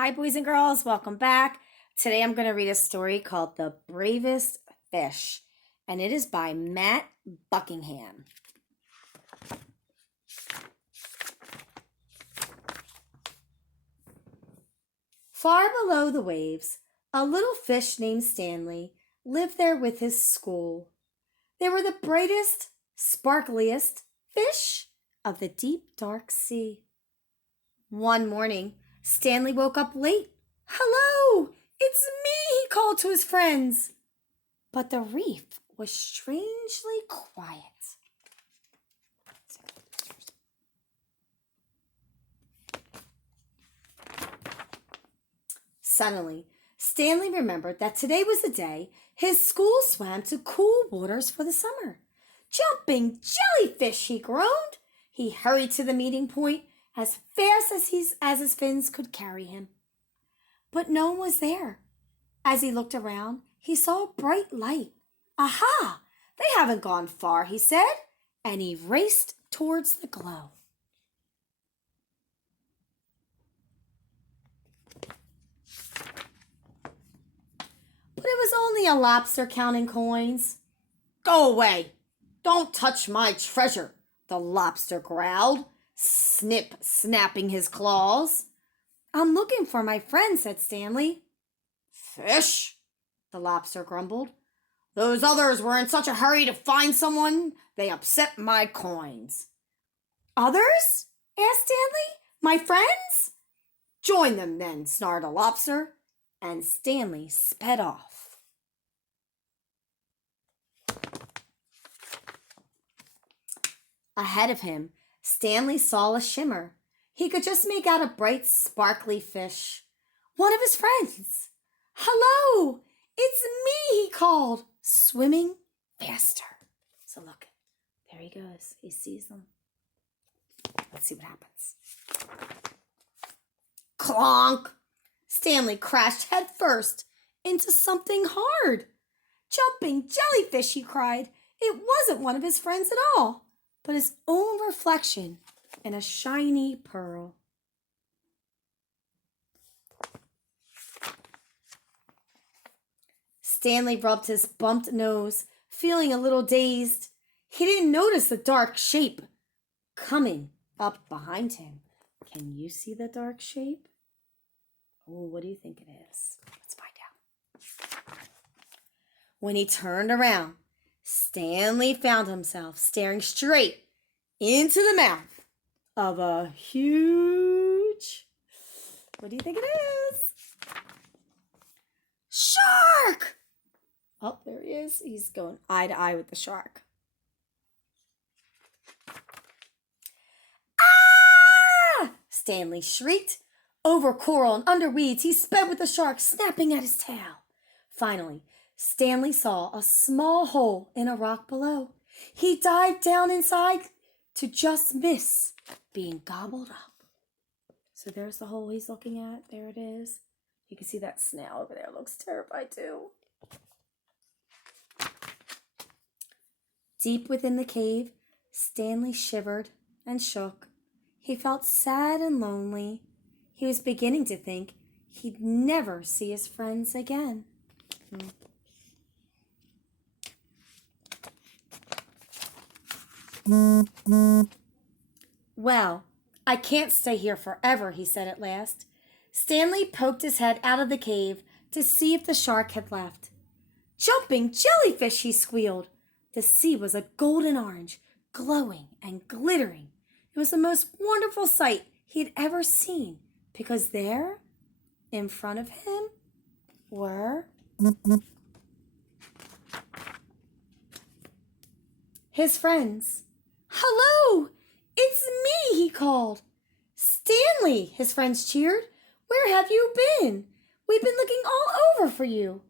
Hi, boys and girls. Welcome back. Today I'm going to read a story called The Bravest Fish, and it is by Matt Buckingham. Far below the waves, a little fish named Stanley lived there with his school. They were the brightest, sparkliest fish of the deep, dark sea. One morning, Stanley woke up late. "Hello, it's me," he called to his friends. But the reef was strangely quiet. Suddenly, Stanley remembered that today was the day his school swam to cool waters for the summer. "Jumping jellyfish," he groaned. He hurried to the meeting point as fast as his fins could carry him. But no one was there. As he looked around, he saw a bright light. "Aha! They haven't gone far," he said, and he raced towards the glow. But it was only a lobster counting coins. "Go away! Don't touch my treasure," the lobster growled, snapping his claws. "I'm looking for my friend," said Stanley. "Fish," the lobster grumbled. "Those others were in such a hurry to find someone, they upset my coins." "Others?" asked Stanley. "My friends?" "Join them then," snarled the lobster, and Stanley sped off. Ahead of him, Stanley saw a shimmer. He could just make out a bright, sparkly fish. One of his friends. "Hello, it's me," he called, swimming faster. So look, there he goes. He sees them. Let's see what happens. Clonk! Stanley crashed headfirst into something hard. "Jumping jellyfish," he cried. It wasn't one of his friends at all, but his own reflection in a shiny pearl. Stanley rubbed his bumped nose, feeling a little dazed. He didn't notice the dark shape coming up behind him. Can you see the dark shape? Oh, what do you think it is? Let's find out. When he turned around, Stanley found himself staring straight into the mouth of a huge, what do you think it is? Shark! Oh, there he is. He's going eye to eye with the shark. "Ah!" Stanley shrieked. Over coral and under weeds, he sped with the shark, snapping at his tail. Finally, Stanley saw a small hole in a rock below. He dived down inside to just miss being gobbled up. So there's the hole he's looking at. There it is. You can see that snail over there. Looks terrified too. Deep within the cave, Stanley shivered and shook. He felt sad and lonely. He was beginning to think he'd never see his friends again. "Well, I can't stay here forever," he said at last. Stanley poked his head out of the cave to see if the shark had left. "Jumping jellyfish," he squealed. The sea was a golden orange, glowing and glittering. It was the most wonderful sight he had ever seen, because there, in front of him, were his friends. "Hello, it's me," he called. "Stanley," his friends cheered. "Where have you been? We've been looking all over for you."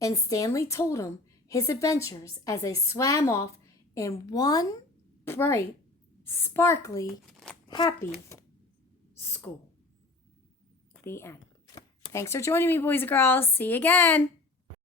And Stanley told him his adventures as they swam off in one bright, sparkly, happy school. The end. Thanks for joining me, boys and girls. See you again.